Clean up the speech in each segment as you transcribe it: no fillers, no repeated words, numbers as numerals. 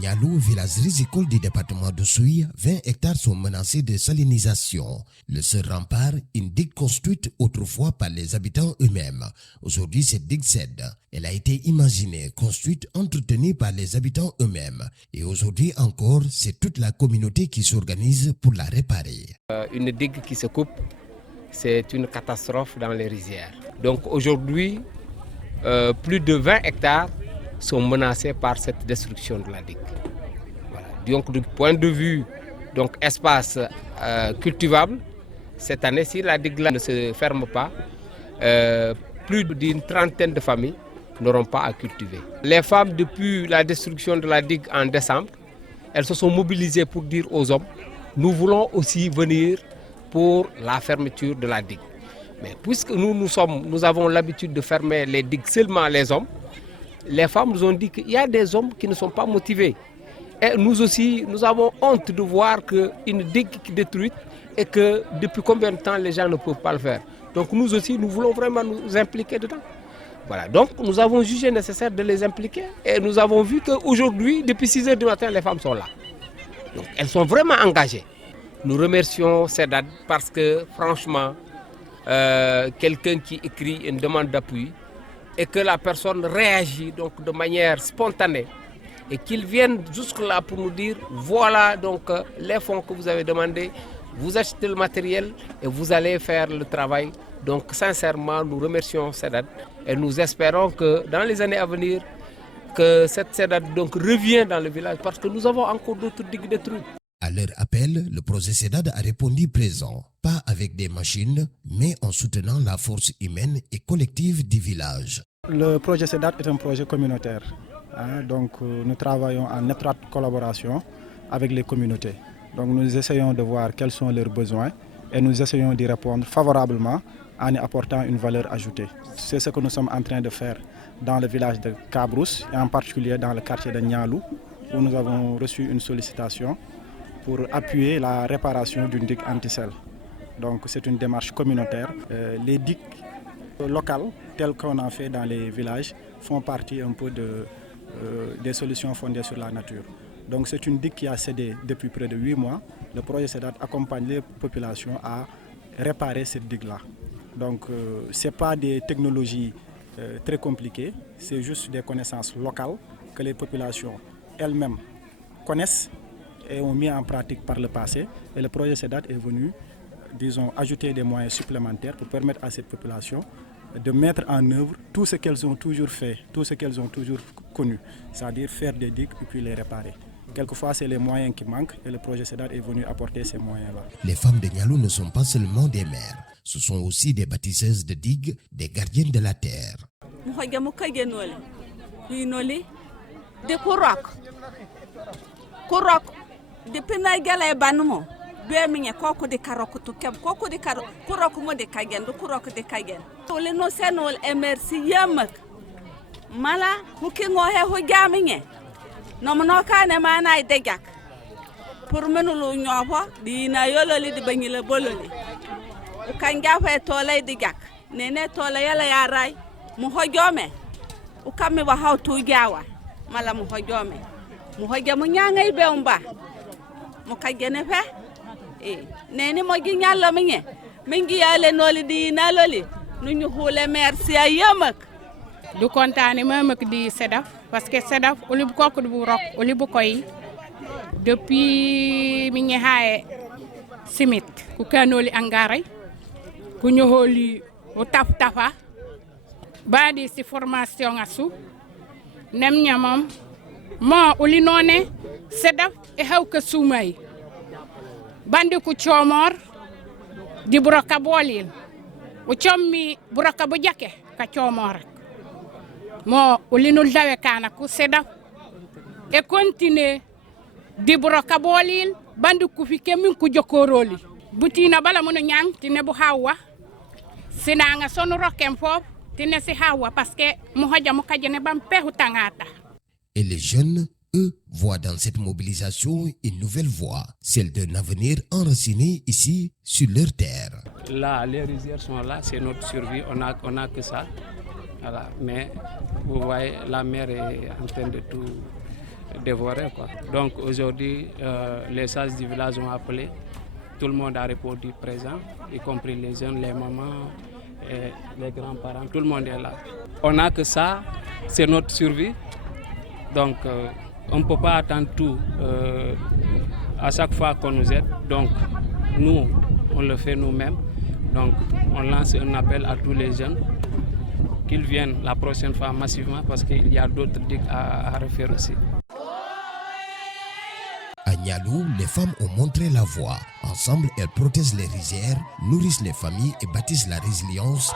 Nialou, village rizicole du département de Souy, 20 hectares sont menacés de salinisation. Le seul rempart, une digue construite autrefois par les habitants eux-mêmes. Aujourd'hui, cette digue cède. Elle a été imaginée, construite, entretenue par les habitants eux-mêmes. Et aujourd'hui encore, c'est toute la communauté qui s'organise pour la réparer. Une digue qui se coupe, c'est une catastrophe dans les rizières. Donc aujourd'hui, plus de 20 hectares sont menacés par cette destruction de la digue. Voilà. Donc du point de vue espace cultivable, cette année, si la digue ne se ferme pas, plus d'une trentaine de familles n'auront pas à cultiver. Les femmes, depuis la destruction de la digue en décembre, elles se sont mobilisées pour dire aux hommes, nous voulons aussi venir pour la fermeture de la digue. Mais puisque nous avons l'habitude de fermer les digues seulement les hommes, les femmes nous ont dit qu'il y a des hommes qui ne sont pas motivés. Et nous aussi, nous avons honte de voir qu'une digue qui est détruite et que depuis combien de temps les gens ne peuvent pas le faire. Donc nous aussi, nous voulons vraiment nous impliquer dedans. Voilà, donc nous avons jugé nécessaire de les impliquer et nous avons vu qu'aujourd'hui, depuis 6 h du matin, les femmes sont là. Donc elles sont vraiment engagées. Nous remercions CEDAD parce que franchement, quelqu'un qui écrit une demande d'appui et que la personne réagit donc de manière spontanée et qu'ils viennent jusque-là pour nous dire voilà donc les fonds que vous avez demandés, vous achetez le matériel et vous allez faire le travail. Donc sincèrement, nous remercions CEDAD et nous espérons que dans les années à venir, que cette CEDAD donc revient dans le village parce que nous avons encore d'autres digues détruites. À leur appel, le projet CEDAD a répondu présent, pas avec des machines, mais en soutenant la force humaine et collective du village. Le projet CEDAD est un projet communautaire. Donc nous travaillons en étroite collaboration avec les communautés. Donc nous essayons de voir quels sont leurs besoins et nous essayons d'y répondre favorablement en y apportant une valeur ajoutée. C'est ce que nous sommes en train de faire dans le village de Cabrousse et en particulier dans le quartier de Nialou où nous avons reçu une sollicitation pour appuyer la réparation d'une digue anti-sel. Donc c'est une démarche communautaire. Les digues locales, telles qu'on en fait dans les villages, font partie un peu des solutions fondées sur la nature. Donc c'est une digue qui a cédé depuis près de 8 mois. Le projet CEDAD accompagne les populations à réparer cette digue-là. Donc ce n'est pas des technologies très compliquées, c'est juste des connaissances locales que les populations elles-mêmes connaissent et ont mis en pratique par le passé. Et le projet CEDAD est venu, disons, ajouter des moyens supplémentaires pour permettre à cette population de mettre en œuvre tout ce qu'elles ont toujours fait, tout ce qu'elles ont toujours connu, c'est-à-dire faire des digues et puis les réparer. Quelquefois, c'est les moyens qui manquent et le projet CEDAD est venu apporter ces moyens-là. Les femmes de Nialou ne sont pas seulement des mères, ce sont aussi des bâtisseuses de digues, des gardiennes de la terre. Depuis na gala banmo be minye koko de karoko to kem koko de karo kuroko mo de kagen do kuroko de kagen to le no senol emerci yamak mala huki ngo he ho gaminye no mo ka ne mana de jak pour menulu ñofa di na yololi di bagnile bololi o kan gafa to lay di jak nene to la yala ya ray mu ho jome o kammi ba haw to jawa mala mu ho jome mu ho jamu ñangay be umba mo kagene fe neni mo gi nyalla minge mingi yale noli di na loli nu ñu xule merci ay yamak du contane mamak di CEDAF parce que CEDAF oli bu kokku bu rok oli bu koy depuis mi ngi haye simit ku kanoli angaray ku ñu holi o taf tafa badi ci formation asu nem ñamam mo oli noné CEDAF e hawka sumay bandi ku chomor di buraka bolil o chommi buraka bu jake ka chomor mo ulinul dawe kana ku CEDAF e continue di buraka bolil bandi ku fi kemin ku jokoroli butina bala mono nyang tine bu hawa sinanga sonu rokem fof tine si hawa parce que mo hoja mo kajene bam pehu tangata. Et les jeunes, eux, voient dans cette mobilisation une nouvelle voie, celle d'un avenir enraciné ici, sur leur terre. Là, les rizières sont là, c'est notre survie, on a que ça. Voilà. Mais vous voyez, la mer est en train dévoré, quoi. Donc aujourd'hui, les sages du village ont appelé. Tout le monde a répondu présent, y compris les jeunes, les mamans, et les grands-parents. Tout le monde est là. On n'a que ça, c'est notre survie. Donc on ne peut pas attendre tout à chaque fois qu'on nous aide. Donc nous, on le fait nous-mêmes. Donc on lance un appel à tous les jeunes qu'ils viennent la prochaine fois massivement parce qu'il y a d'autres digues à refaire aussi. À Nialou, les femmes ont montré la voie. Ensemble, elles protègent les rizières, nourrissent les familles et bâtissent la résilience.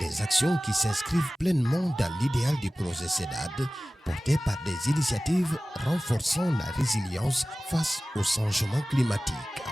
Des actions qui s'inscrivent pleinement dans l'idéal du projet SEDAD, porté par des initiatives renforçant la résilience face au changement climatique.